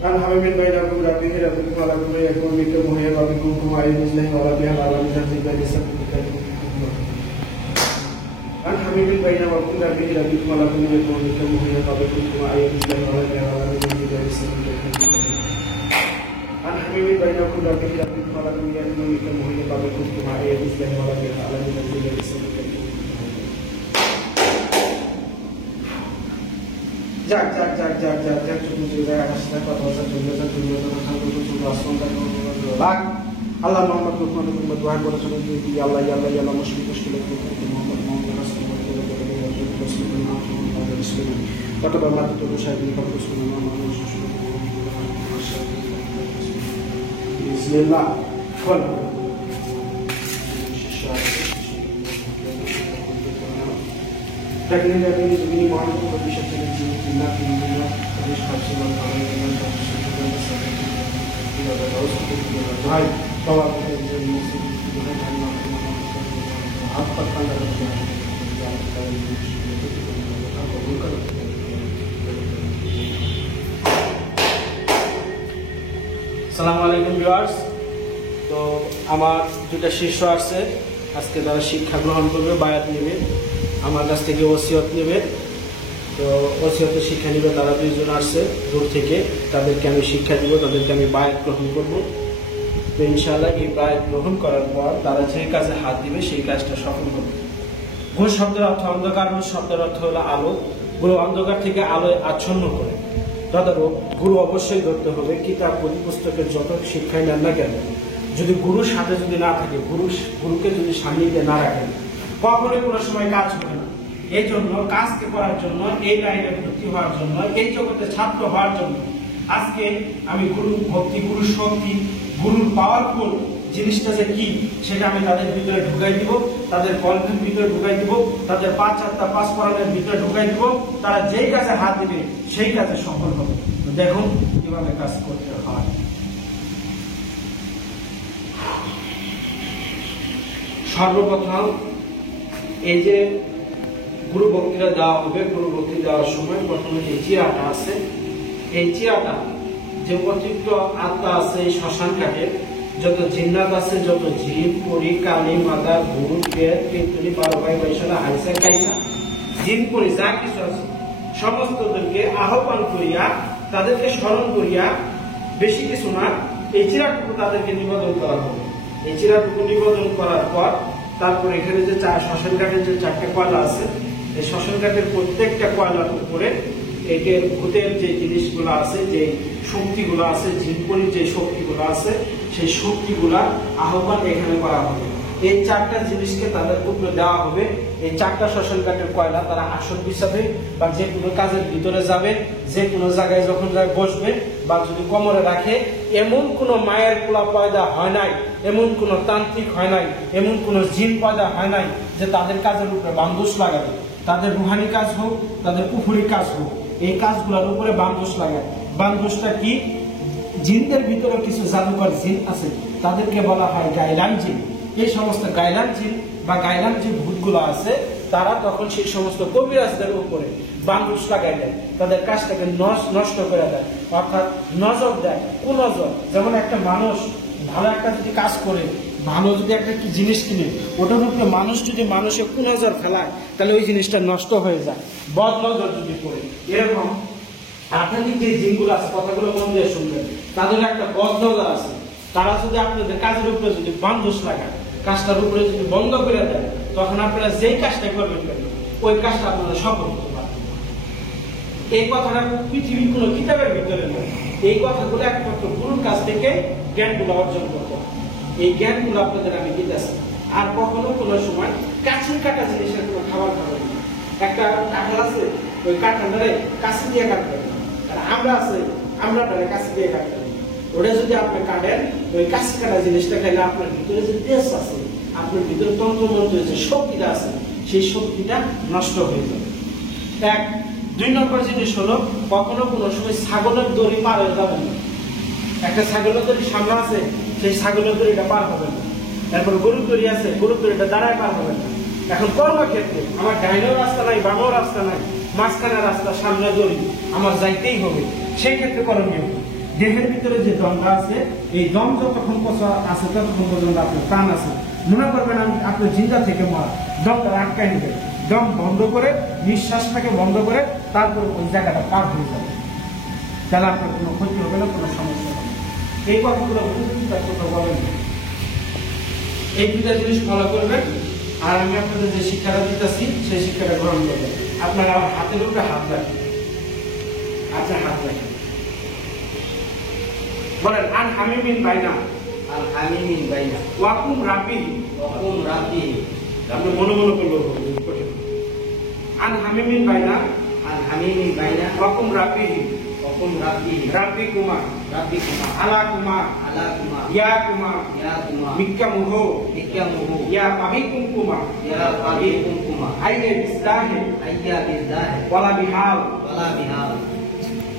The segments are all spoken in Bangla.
عن حميم بينكم ربه ربكم ولكم يكون بكم وهي ربكم وعي مثله ولا بها على مثل ذلك سبحانه عن حميم بينكم ربه ربكم ولكم يكون بكم وهي ربكم وعي مثله ولا بها على مثل ذلك سبحانه عن حميم بينكم ربه ربكم ولكم يكون بكم وهي ربكم وعي مثله ولا بها على مثل ذلك سبحانه যাক যাক যাক যাক যাক যাক চুপ চুপ জায়গা আসলে কথা বলতে চলে যা চলে যা খালু চুপ আসন্ত লাগ আল্লাহ মোহাম্মদ মুহাম্মদ মুহাম্মদ দোয়া করেছেন যে আল্লাহ আল্লাহ আল্লাহ মুশকিল মুশকিল মোহাম্মদ মোহাম্মদ রাসূলুল্লাহ কতবা মাত্র তো শাহিদ কত সুন্নাহ মানুষ বিসমিল্লাহ ফল Teknik ini begini mohon untuk bisa tidak harus kapsul tidak ada harus tidak baik bahwa kita jadi muslim dengan apa tanda yang Assalamualaikum viewers. তো আমার দুটো শিষ্য আছে আজকে যারা শিক্ষা গ্রহণ করবে বায়াত নেবে আমার কাছ থেকে ওসিয়ত নেবে তো ওসিয়তে শিক্ষা নেবে তারা দুইজন আসছে দূর থেকে তাদেরকে আমি শিক্ষা দিব তাদেরকে আমি বায়াত গ্রহণ করব তো ইনশাআল্লাহ এই বায়াত গ্রহণ করার পর তারা যে কাজে হাত দিবে সেই কাজটা সফল হবে ঘোষ শব্দের অর্থ অন্ধকার ঘোষ শব্দের অর্থ হলো আলো গুরু অন্ধকার থেকে আলোয় আচ্ছন্ন করে তদারক গুরু অবশ্যই ধরতে হবে কিতাব পুস্তকের যত শিক্ষাই নেন না কেন যদি গুরুর সাথে যদি না থাকে গুরুকে যদি সান্নিধ্যে না রাখেন কখনোই কোনো সময় কাজ হবে না এই জন্য কাজকে করার জন্য এই লাইনে ভর্তি হওয়ার জন্য এই জগতে ছাত্র হওয়ার জন্য আজকে আমি গুরু ভক্তি গুরু শক্তি গুরুর পাওয়ারফুল জিনিসটা যে কি সেটা আমি তাদের ভিতরে ঢুকাই দিব তাদের কণ্ঠের ভিতরে ঢুকাই দিব তাদের পাঁচ পড়ানোর ভিতরে ঢুকাই দিব তারা যেই কাজে হাত দিবে সেই কাজে সফল হবে দেখুন কিভাবে কাজ করতে হয় সর্বপ্রথম এই যে গুরু বক্তৃতা দেওয়া হবে গুরু বক্তৃতা দেওয়ার সময় প্রথমে যে চিরাটা আছে এই চিরাটা যে অতিরিক্ত আত্মা আছে এই শ্মশান ঘাটে যত জিন্নাত আছে যত জিন পরি কালী মাতা ভূত পেট কীর্তনী বারোভাই বৈশালা হাইসা কাইসা জিন পরি যা কিছু আছে সমস্তদেরকে আহ্বান করিয়া তাদেরকে স্মরণ করিয়া বেশি কিছু না এই চিরাটুকু তাদেরকে নিবেদন করা হবে এই চিরাটুকু নিবেদন করার পর তারপর এখানে যে শ্মশান ঘাটের যে চারটে কয়লা আছে এই শ্মশান ঘাটের প্রত্যেকটা কয়লার উপরে এর ভূতের যে জিনিসগুলো আছে যে শক্তিগুলো আছে জিনপরির যে শক্তিগুলো আছে সেই শক্তিগুলা আহ্বান এখানে করা হবে এই চারটা জিনিসকে তাদের উপরে দেওয়া হবে এই চারটা শ্মশান ঘাটের কয়লা তারা আসন বিছাবে বা যে কোনো কাজের ভিতরে যাবে যে কোনো জায়গায় যখন যায় বসবে বা যদি কোমরে রাখে এমন কোনো মায়ের পোলা পয়দা হয় নাই এমন কোনো তান্ত্রিক হয় নাই এমন কোনো জিন পয়দা হয় নাই যে তাদের কাজের উপরে বান্ধুস লাগাবে তাদের রুহানি কাজ হোক তাদের কুফুরি কাজ হোক এই কাজগুলোর উপরে বান্ধুস লাগায় বান্ধুসটা কি জিনদের ভিতরে কিছু জাদুকর জিন আছে তাদেরকে বলা হয় গাইলান জিন এই সমস্ত গাইলান জিন বা গাইলান যে ভূতগুলো আছে তারা তখন সেই সমস্ত কবিরাজদের উপরে বান্ধুস লাগাই দেয় তাদের কাজটাকে নষ্ট করে দেয় অর্থাৎ নজর দেয় কুনজর যেমন একটা মানুষ ভালো একটা যদি কাজ করে ভালো যদি একটা কি জিনিস কিনে ওটার উপরে মানুষ যদি মানুষের কুনজর ফেলায় তাহলে ওই জিনিসটা নষ্ট হয়ে যায় বদনজর যদি পড়ে এরকম আপনাদের যে জিনগুলো আছে কথাগুলো মন দিয়ে শুনবেন তাদের একটা বদনজর আছে তারা যদি আপনাদের কাজের উপরে যদি বান্ধুস লাগায় কাজটার উপরে যদি বন্ধ করে দেয় তখন আপনারা যেই কাজটা করবেন কেন ওই কাজটা আপনারা সফল করতে পারবেন এই কথাটা পৃথিবীর কোনো কিতাবের ভিতরে নয় এই কথাগুলো একমাত্র গুরুর কাছ থেকে জ্ঞানগুলো অর্জন করতে হবে এই জ্ঞানগুলো আপনাদের আমি দিতেছি আর কখনো কোনো সময় কাছের কাটা জিনিসের কোনো খাবার খাবেন না একটা কাঁঠাল আছে ওই কাঁঠালটারে কাছে দিয়ে কাটবেন আর আমরা আছে আমরা কাছে দিয়ে কাটবেন ওটা যদি আপনি কাটেন ওই কাছে কাটা জিনিসটা খাইলে আপনার ভিতরে যে তেজ আছে আপনার ভিতরে তন্ত্রমন্ত্রের যে শক্তিটা আছে সেই শক্তিটা নষ্ট হয়ে যাবে এক দুই নম্বর জিনিস হলো কখনো কোনো সময় ছাগলের দড়ি পার হয়ে যাবে না একটা ছাগলের দড়ি সামনে আছে সেই ছাগলের দড়িটা পার হবে না তারপর গরুর দড়ি আছে গরুর দড়িটা দাঁড়ায় পার হবে না এখন কর্মক্ষেত্রে আমার ডাইনেও রাস্তা নাই বামেও রাস্তা নাই মাঝখানে রাস্তা সামনে দড়ি আমার যাইতেই হবে সেই ক্ষেত্রে করণীয় দেহের ভিতরে যে দমটা আছে, এই দম যতক্ষণ আছে ততক্ষণ পর্যন্ত আপনার প্রাণ আছে। মনে করবেন আপনার জিন্দা থেকে মরা, দমটা আটকাই নেবেন, দম বন্ধ করে নিঃশ্বাসটাকে বন্ধ করে তারপর ওই জায়গাটা পার হয়ে যাবে, তাহলে আপনার কোনো ক্ষতি হবে না, কোনো সমস্যা হবে। এই কথাগুলো কোথাও বলেন। এই দুটা জিনিস ফলো করবেন, আর আমি আপনাদের যে শিক্ষাটা দিতেছি সেই শিক্ষাটা গ্রহণ করবেন। আপনারা হাতের উপরে হাত রাখেন, আপনার হাত রাখেন, বলেন আন হামিমিন বাইনা, আল হামিমিন বাইনা, ওয়াকুম রাব্বি, ওয়াকুম রাব্বি, আপনি মনে মনে করবেন আন হামিমিন বাইনা, আল হামিমিন বাইনা, ওয়াকুম রাব্বি, ওয়াকুম রাব্বি, রাব্বি কুমা, রাব্বি কুমা, আলা কুমা, আলা কুমা, ইয়া কুমা, ইয়া কুমা, মিক্কা মুহো, নিক্যামুহু, ইয়া পাবিকুম কুমা, ইয়া পাবিকুম কুমা, আইয়ে বিসলাহে, আইয়া বিল্লাহ, ওয়ালা বিহাল, ওয়ালা বিহাল,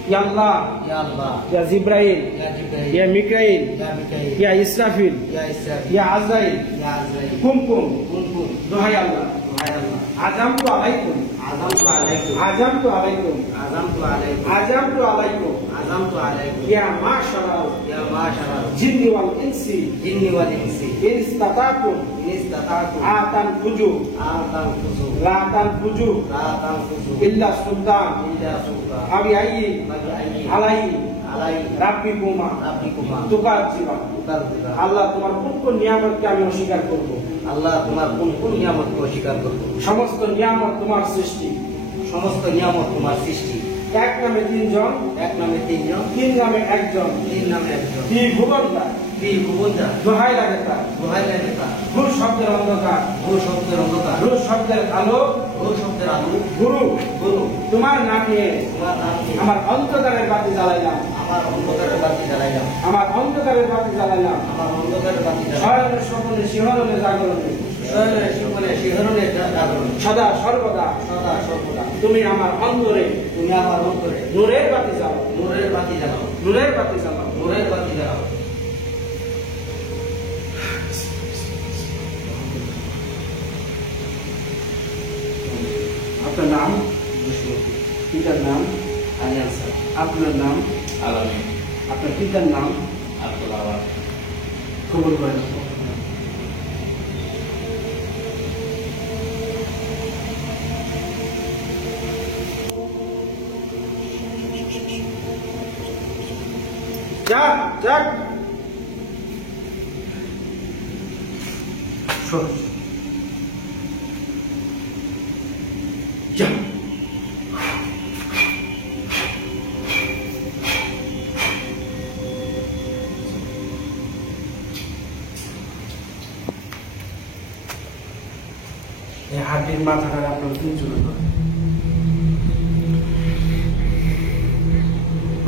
ইয়া আল্লাহ, ইয়া আল্লাহ, ইয়া জিব্রাইল, ইয়া জিব্রাইল, ইয়া মিকাইল, ইয়া মিকাইল, ইয়া ইসরাফিল, ইয়া ইসরাফিল, ইয়া আজরাইল, ইয়া আজরাইল, কুম কুম, কুম কুম, দোহাই আল্লাহ, দোহাই আল্লাহ, আজামতু আলাইকুম, আযামতু আলাইকুম, আজামতু আলাইকুম, আযামতু আলাইকুম, আজামতু আলাইকুম, আযামতু আলাইকুম, ইয়া মাশারাল ইয়া মাশারাল জিন্নি ওয়াল ইনসি জিন্নি ওয়াল ইনসি, ইন ইসতাতাকুম ইন ইসতাতাতুম আতান ফুজু আন তানফুযু, লা তানফুজু লা তানফুযু, ইল্লা সুলতান ইল্লা সুলতান, আবি আইয়ি আলাইহি, আলাইহি আলাইহি, রাব্বিকুমা রাব্বিকুমা, তুকাজ্জিবা। তুকাজ্জিবা। আল্লাহ তোমার কোন কোন নিয়ামতকে আমি অস্বীকার করব? আল্লাহ তোমার কোন কোন নিয়ামতকে অস্বীকার করব? সমস্ত নিয়ামত তোমার সৃষ্টি, সমস্ত নিয়ামত তোমার সৃষ্টি। এক নামে তিনজন, এক নামে তিনজন, তিন নামে একজন, তিন নামে একজন, ত্রিভুবনটা ত্রিভুবনটা, দোহাই লাগে তার, দোহাই লাগে তার, ভূ শব্দের অন্ধকার, ভূ শব্দের অন্ধকার, রূপ শব্দের আলো, ভূ শব্দের আলো, গুরু গুরু, তোমার নাম নিয়ে তোমার নাম কি? আমার অন্ধকারের বাতি জ্বালাইলাম, আমার অন্ধকারের বাতি জ্বালাইলাম, আমার অন্ধকারের বাতি জ্বালাইলাম, আমার অন্ধকারের বাতি জ্বালাইলাম, শয়নে স্বপ্নে শিহরণে জাগরণে, শয়নে শিহরণে শিহরণে জাগরণ, সদা সর্বদা সদা সর্বদা তুমি আমার অন্তরে তুমি আমার অন্তরে নূরের বাতি জ্বালাও, নূরের বাতি জ্বালাও, নূরের বাতি জ্বালাও। নূরের বাতি জ্বালাও। আপনার নাম, পিতার নাম, আলিয়ান্সার, আপনার নাম, আলামী, আপনার পিতার নাম, আব্দুল আওয়াজ। কবুল করেন। যাক যাক সর যা। এই হাড্ডির মাথাটা আপনার তিনজন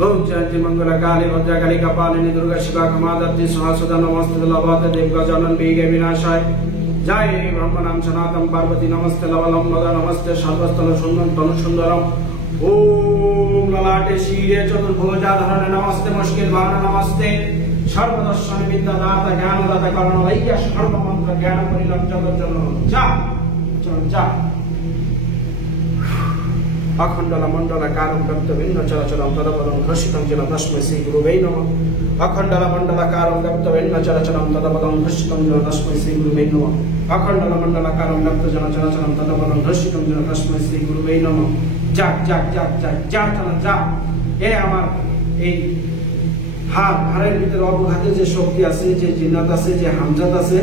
ओम जयंती मंगल काली भद्रा काली कपालिनी दुर्गा शिवा कमादत्ति सहस्रदा नमस्ते लवते देवका जनन बीगे विनाशाय जय ब्रह्म नाम सनातन पार्वती नमस्ते लवलम मद नमस्ते सर्वस्थल सुंदर तनु सुंदरम ओम ललाटे शीरे चतुर्भुजाधरणे नमस्ते मुश्किल भान नमस्ते सर्वदर्शन विद्यादाता ज्ञानदाता करुणवैया सर्वमंत्र ज्ञान परिलम जगत जनन जा जा अखंडल मंडलाकारं दत्तविन्न चराचरं तदपदं धर्षितं जेन तस्मै श्री गुरुवे नमः। अखंडल मंडलाकारं दत्तविन्न चराचरं तदपदं धर्षितं जेन तस्मै श्री गुरुवे नमः। अखंडल मंडलाकारं दत्तजन चराचरं तदपदं धर्षितं जेन तस्मै श्री गुरुवे नमः। जाग जाग जाग जाग जाग चला जा। এ আমার এই হাড়ের ভিতরে অবঘাতে যে শক্তি আছে, যে জিন্নাত আছে, যে হামজাত আছে,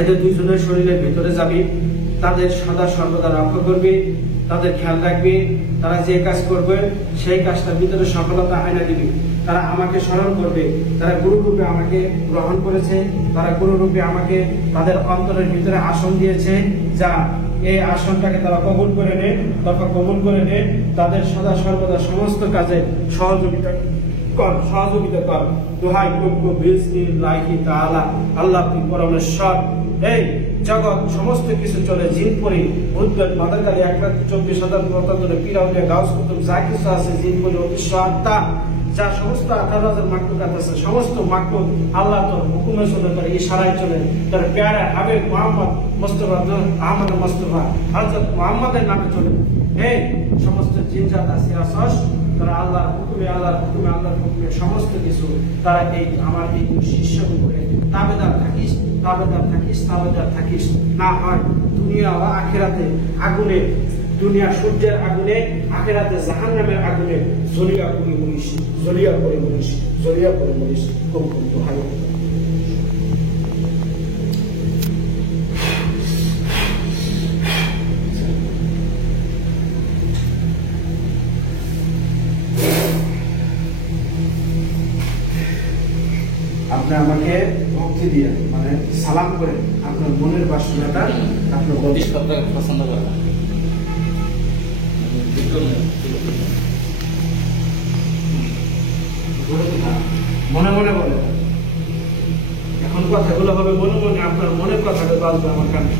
এদের দুইজনের শরীরের ভিতরে যাবি, তাদের সদা সর্বদা রক্ষা করবে, তাদের খেয়াল রাখবে, তারা যে কাজ করবে সেই কাজটার ভিতরে সফলতা আইনা দিবে। তারা আমাকে স্মরণ করবে, তারা গুরু রূপে আমাকে গ্রহণ করেছে, তারা গুরু রূপে আমাকে তাদের অন্তরের ভিতরে আসন দিয়েছে। যা এই আসনটাকে তারা কবুল করে নে, তথা কবুল করে নে, তাদের সদা সর্বদা সমস্ত কাজে সহযোগিতা কর, সহযোগিতা কর। দোহাই প্রভু বিসমিল্লাহি তাআলা, আল্লাহ তুই পরমেশ্বর। এই জগৎ সমস্ত কিছু চলে, জিন পরি উদ্বেগ মাদারকালী 1,24,000 পতান্তরে পিরাউলিয়া গাউস কুতুব যা কিছু আছে, জিন পরি অদৃশ্য আত্মা, যা সমস্ত 18,000 মাকলুকাত আছে, সমস্ত মাকলুক আল্লাহ তোর হুকুমে চলে, তোর ইশারায় চলে। তোর প্যারা হাবিব মুহাম্মদ মুস্তাফা আহমদ মুস্তাফা হযরত মুহাম্মদের নামে চলে। এই সমস্ত জিন জাত আছে আসস তারা আল্লাহর হুকুমে সমস্ত কিছু তারা এই আমার এই শিষ্যের উপরে তাবেদার থাকিস, না হয় দুনিয়া ও আখিরাতে আগুনে, দুনিয়া সূর্যের আগুনে, আখিরাতে জাহান্নামের আগুনে জ্বলিয়া পড়ে মরিস। খুব ভালো। আপনি আমাকে ভক্তি দিয়ে মানে সালাম করে আপনার মনের বাসনাটা আপনার পছন্দ করে মনে মনে বলে। এখন কথাগুলো হবে মনে মনে, আপনার মনের কথাটা বাজবে আমার কানে।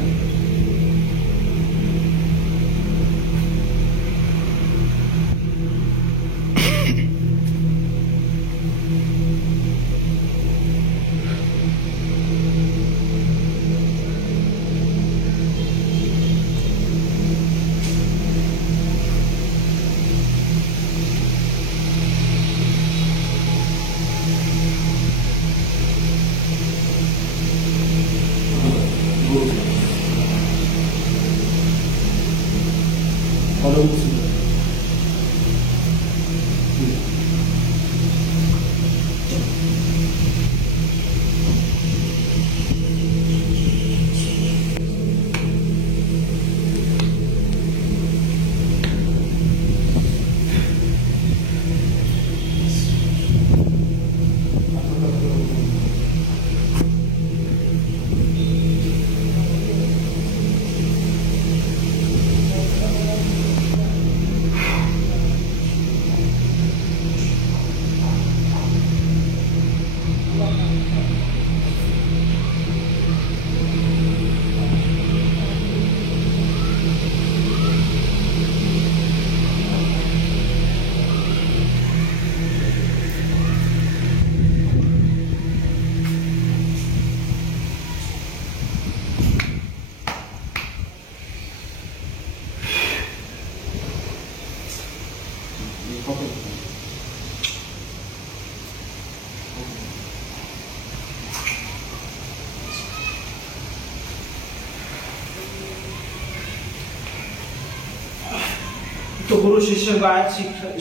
তো গুরু শিষ্যের গায়ে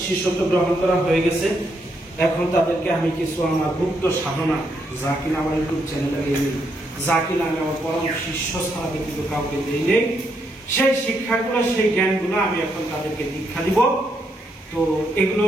শিষ্যত্ব গ্রহণ করা হয়ে গেছে। এখন তাদেরকে আমি কিছু আমার গুপ্ত সাধনা, যা কিনা আমার ইউটিউব চ্যানেলে নেই, যা কিনা আমি আমার পরম শিষ্য ছাড়া ব্যতীত কাউকে দিই নেই, সেই শিক্ষাগুলো, সেই জ্ঞানগুলো আমি এখন তাদেরকে দীক্ষা দিব। তো এগুলো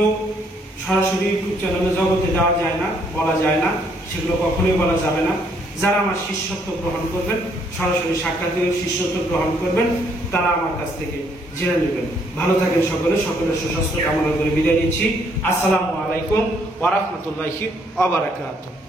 সরাসরি ইউটিউব চ্যানেলে জগতে দেওয়া যায় না, বলা যায় না, সেগুলো কখনোই বলা যাবে না। যারা আমার শিষ্যত্ব গ্রহণ করবেন, সরাসরি সাক্ষাৎ শিষ্যত্ব গ্রহণ করবেন, তারা আমার কাছ থেকে জেনে নেবেন। ভালো থাকেন সকলের সুস্বাস্থ্য কামনা করে বিদায় নিচ্ছি। আসসালামু আলাইকুম ওয়া রাহমাতুল্লাহি ওয়া বারাকাতুহু।